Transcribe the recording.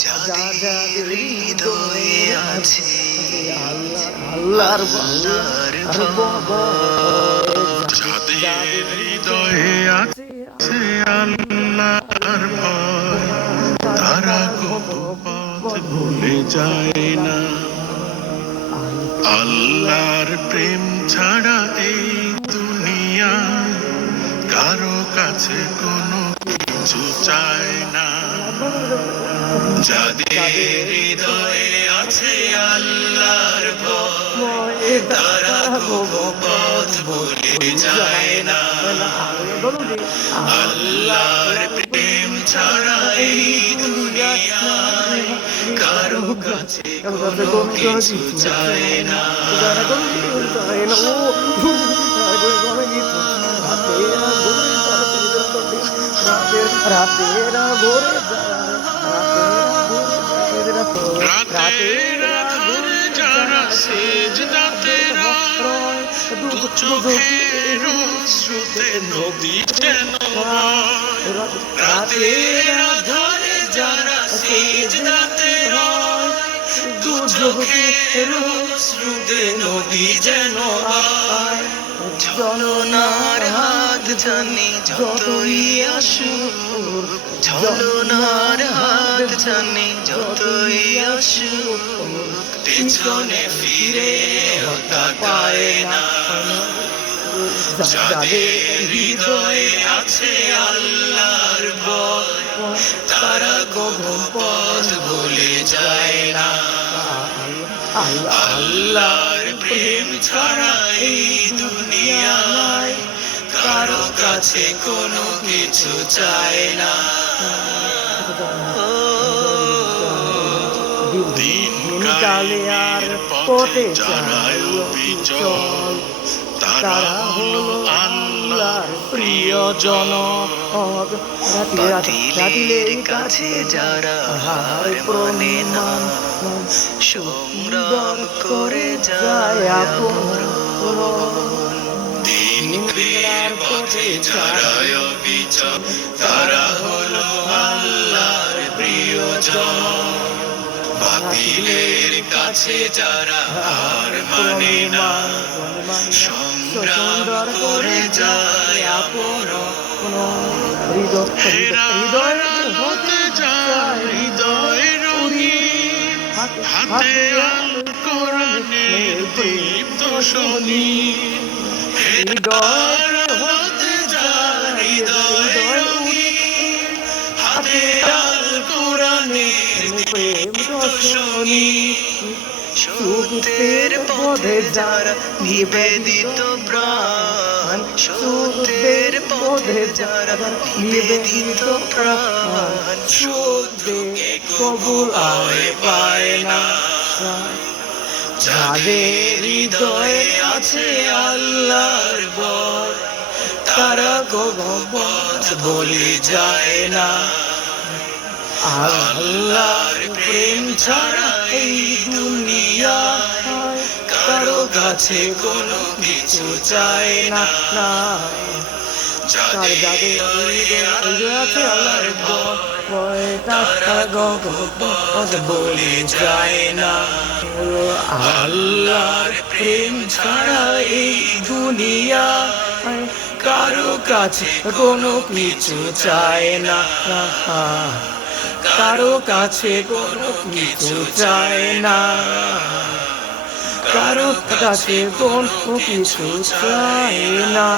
যাদের হৃদয়ে আছে আল্লাহর ভয়, যাদের হৃদয়ে আছে আল্লাহর ভয়, তারা কত পথ ভুলে যায় না। আল্লাহর প্রেম ছাড়া এই দুনিয়া কারো কাছে কোনো কিছু চায় না। যাদের হৃদয়ে আছে আল্লাহর ভয়, তারা কখনো পথ ভুলে যায় না। আল্লাহর প্রেম ছাড়া এই দুনিয়ায় কারো কাছে কোনো কিছু চায় না। রাতের আধারে যারা সেজদাতে রয়, দু চোখের অশ্রুতে নদী যেন হয়। রাতের আধারে যারা সেজদাতে রয়, দু চোখের অশ্রুতে নদী যেন হয়। ঝলনার হাত জানি যতই আসুক, ঝলনার হাত জানি যতই আসুক, পেছনে ফিরে হতা পায় না। যাদের হৃদয়ে আছে আল্লাহর ভয়, তারা কখনো পথ ভুলে যায় না। আল্লাহর প্রেম ছাড়া এই দুনিয়ায় কারো কাছে কোনো কিছু চায় না। দিন কালে আর পথে চালায় বিচল, তারা হলো আল্লাহর প্রিয়জন। বাতিলের কাছে যারা হার মানে না, সংগ্রাম করে যায় আপন। দিন কালের পথে যারা অবিচল, তারা হলো আল্লাহর প্রিয়জন। বাতিলের কাছে যারা হার মানে না, সংগ্রাম করে যায় আপন। হৃদয় হতে যায় হৃদয় রঙিন, হাতে আল কোরআনের দীপ্ত শনি। হৃদয় হতে যায় হৃদয় রঙিন, হাতে আল কোরআনের দীপ্ত শনি। সত্যের পথে যারা নিবেদিত প্রাণ, সত্যের পথে যারা নিবেদিত প্রাণ, সত্যকে কবুল পায় না। যাদের হৃদয়ে আছে আল্লাহর ভয়, তারা কখনো পথ ভুলে যায় না। আল্লাহর প্রেম ছাড়া এই দুনিয়ায় কারো কাছে কোনো কিছু চায় না। যাদের হৃদয়ে আছে আল্লাহর ভয়, তারা কখনো পথ ভুলে যায় না। আল্লাহর প্রেম ছাড়া এই দুনিয়ায় কারো কাছে কোনো কিছু চায় না। কারো কাছে কোনো কিছু চায় না, কারো কাছে কোনো কিছু চায় না।